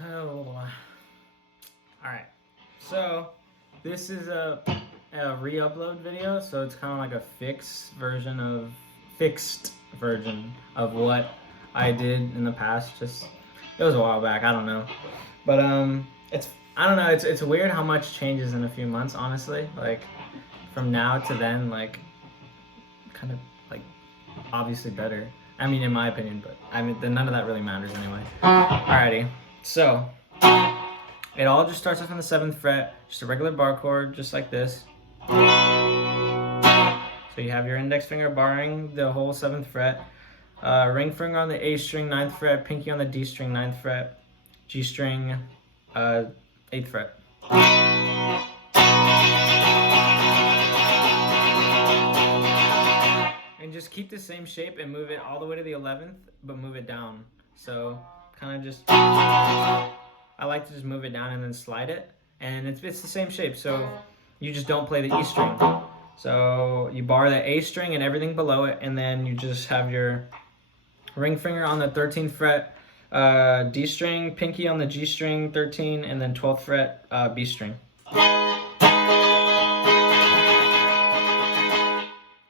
Oh. Alright, so this is a re-upload video, so it's kind of like a fixed version of what I did in the past. Just, it was a while back, I don't know. But I don't know, it's weird how much changes in a few months, honestly. Like, from now to then, like, kind of, like, obviously better. I mean, in my opinion, but I mean, none of that really matters anyway. Alrighty, so it all just starts off on the 7th fret, just a regular bar chord, just like this. So you have your index finger barring the whole 7th fret, ring finger on the A string, 9th fret, pinky on the D string, 9th fret, G string, 8th fret. And just keep the same shape and move it all the way to the 11th, but move it down. So kind of just, I like to just move it down and then slide it. And it's the same shape, so you just don't play the E string. So you bar the A string and everything below it, and then you just have your ring finger on the 13th fret, D string, pinky on the G string, 13, and then 12th fret, B string.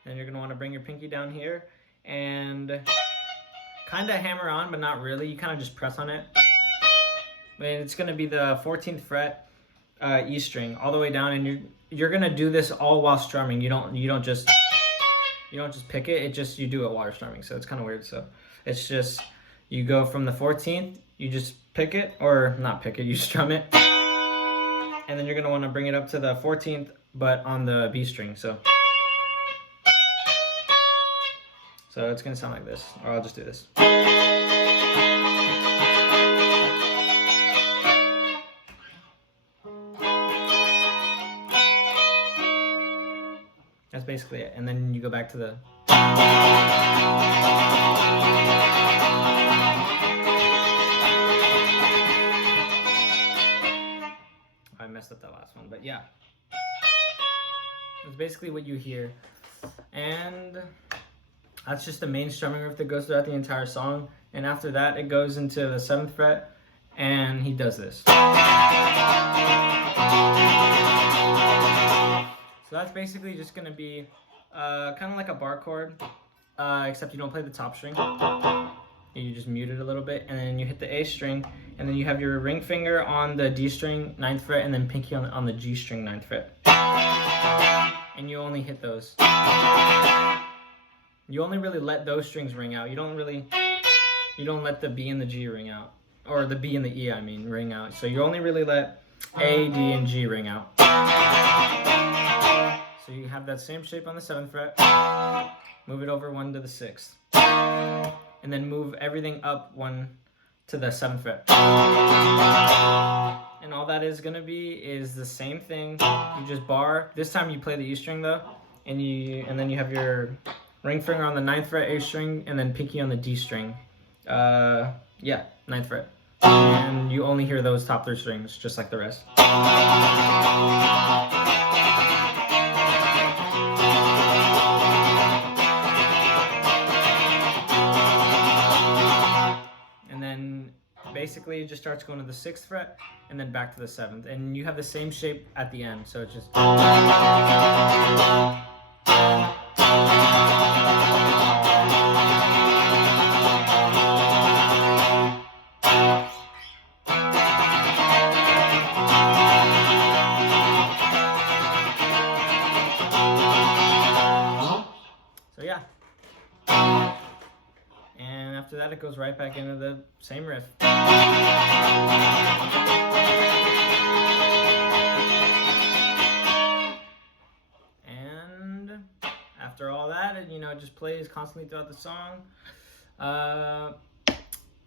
Then you're gonna wanna bring your pinky down here and kinda hammer on, but not really. You kinda just press on it. And it's gonna be the 14th fret, E string, all the way down, and you're gonna do this all while strumming. You don't just pick it. You do it while you're strumming. So it's kind of weird. So it's just, you go from the 14th, you just pick it, or not pick it, you strum it, and then you're gonna want to bring it up to the 14th, but on the B string. So it's gonna sound like this, or I'll just do this. That's basically it. And then you go back to the... I messed up that last one, but yeah. That's basically what you hear. And that's just the main strumming riff that goes throughout the entire song. And after that, it goes into the 7th fret, and he does this. So that's basically just gonna be kind of like a bar chord, except you don't play the top string. You just mute it a little bit, and then you hit the A string, and then you have your ring finger on the D string, 9th fret, and then pinky on the G string, 9th fret. And you only hit those. You only really let those strings ring out. You don't let the B and the G ring out, or the B and the E, I mean, ring out. So you only really let A, D, and G ring out. So you have that same shape on the 7th fret, move it over 1 to the 6th, and then move everything up 1 to the 7th fret. And all that is gonna be is the same thing. You just bar. This time you play the E string though, and then you have your ring finger on the 9th fret, A string, and then pinky on the D string. 9th fret. And you only hear those top 3 strings, just like the rest. Basically, it just starts going to the 6th fret and then back to the 7th, and you have the same shape at the end. So it's just. So yeah. And after that, it goes right back into the same riff. And after all that, it just plays constantly throughout the song.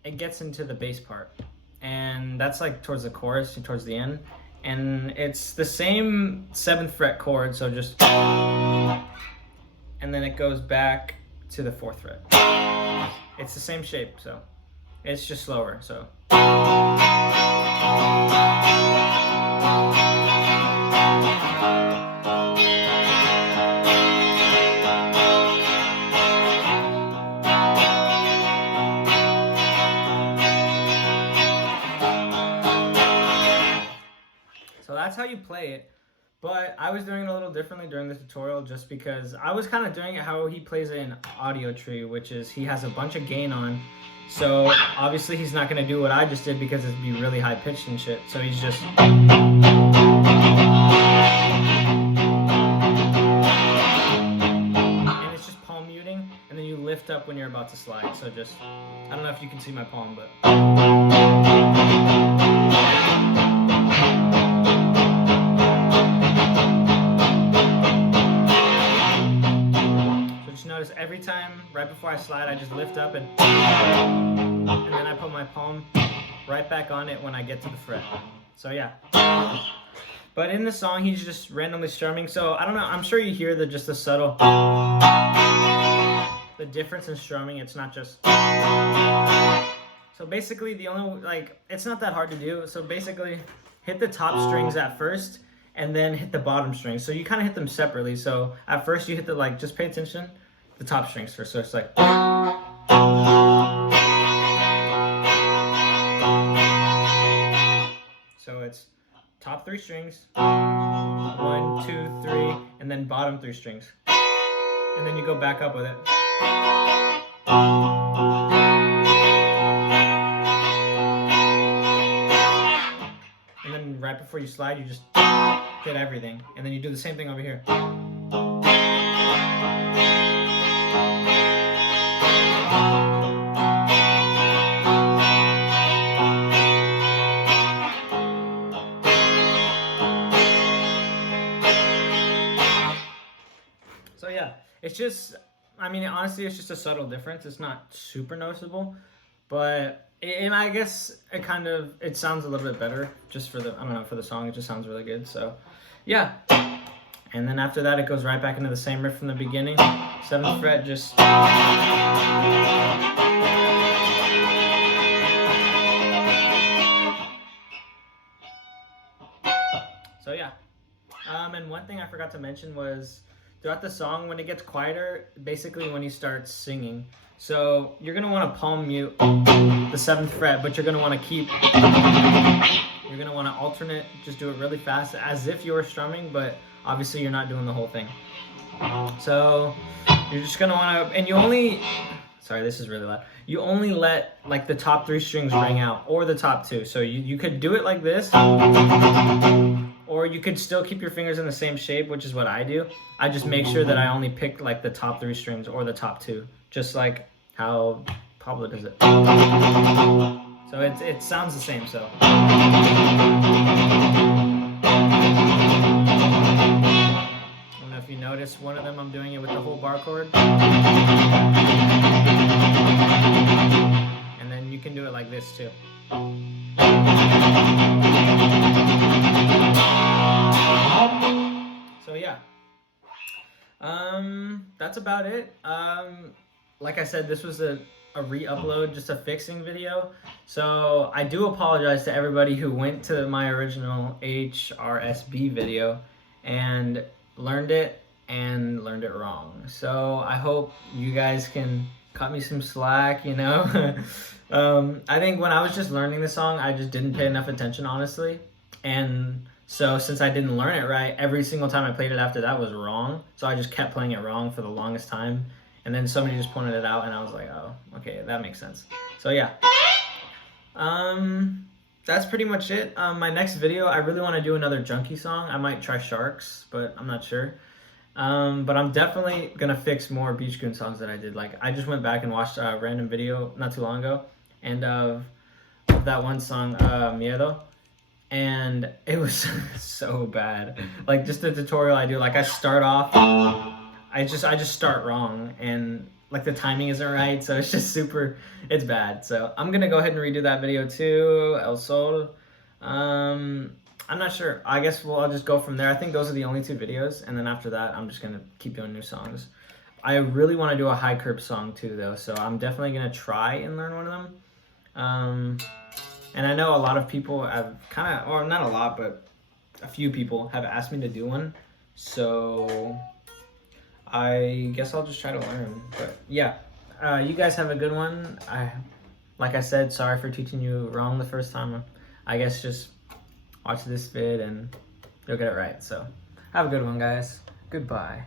It gets into the bass part, and that's like towards the chorus and towards the end. And it's the same 7th fret chord, so just, and then it goes back to the 4th fret. It's the same shape, so it's just slower, so. that's how you play it. But I was doing it a little differently during the tutorial just because I was kind of doing it how he plays it in audio tree, which is he has a bunch of gain on. So obviously he's not going to do what I just did because it'd be really high pitched and shit. So he's just... And it's just palm muting, and then you lift up when you're about to slide. So just, I don't know if you can see my palm, but... Notice every time right before I slide, I just lift up and then I put my palm right back on it when I get to the fret. So yeah. But in the song, he's just randomly strumming. So I don't know. I'm sure you hear the subtle the difference in strumming. It's not just. So basically, the only it's not that hard to do. So basically, hit the top strings at first, and then hit the bottom strings. So you kind of hit them separately. So at first, you hit the just pay attention. The top strings first, so it's like so it's top 3 strings, 1, 2, 3, and then bottom 3 strings, and then you go back up with it. And then right before you slide, you just hit everything, and then you do the same thing over here. So yeah, it's just, I mean, honestly, it's just a subtle difference. It's not super noticeable, but, and I guess it sounds a little bit better just for the, I don't know, for the song. It just sounds really good. So yeah. And then after that, it goes right back into the same riff from the beginning. 7th fret, just. So yeah. And one thing I forgot to mention was throughout the song, when it gets quieter, basically when he starts singing. So you're gonna want to palm mute the 7th fret, but you're gonna want to keep. You're gonna want to alternate, just do it really fast, as if you were strumming, but obviously you're not doing the whole thing. So you're just gonna want to, and you only, sorry, this is really loud. You only let the top 3 strings ring out, or the top 2. So you could do it like this, or you could still keep your fingers in the same shape, which is what I do. I just make sure that I only pick the top 3 strings or the top 2, just like how Pablo does it. So it sounds the same. So. I don't know if you notice, one of them I'm doing it with the whole bar chord. And then you can do it like this too. So yeah. That's about it. Like I said, this was a re-upload, just a fixing video. So I do apologize to everybody who went to my original Hrsb video and learned it wrong. So I hope you guys can cut me some slack, you know. I think when I was just learning the song, I just didn't pay enough attention, honestly. And so since I didn't learn it right, every single time I played it after that was wrong. So I just kept playing it wrong for the longest time. And then somebody just pointed it out, and I was like, oh, okay, that makes sense. So yeah. That's pretty much it. My next video, I really want to do another Junkie song. I might try Sharks, but I'm not sure. But I'm definitely going to fix more Beach Goon songs that I did. Like, I just went back and watched a random video not too long ago, and of that one song, Miedo. And it was so bad. Like, just the tutorial I do, like, I start off... I just start wrong, and the timing isn't right, so it's just it's bad. So I'm gonna go ahead and redo that video too, El Sol. I'm not sure. I guess I'll just go from there. I think those are the only 2 videos, and then after that, I'm just gonna keep doing new songs. I really want to do a high curb song too, though, so I'm definitely gonna try and learn one of them. And I know a lot of people have or not a lot, but a few people have asked me to do one, so I guess I'll just try to learn. But yeah, you guys have a good one. Like I said, sorry for teaching you wrong the first time. I guess just watch this vid and you'll get it right. So have a good one, guys. Goodbye.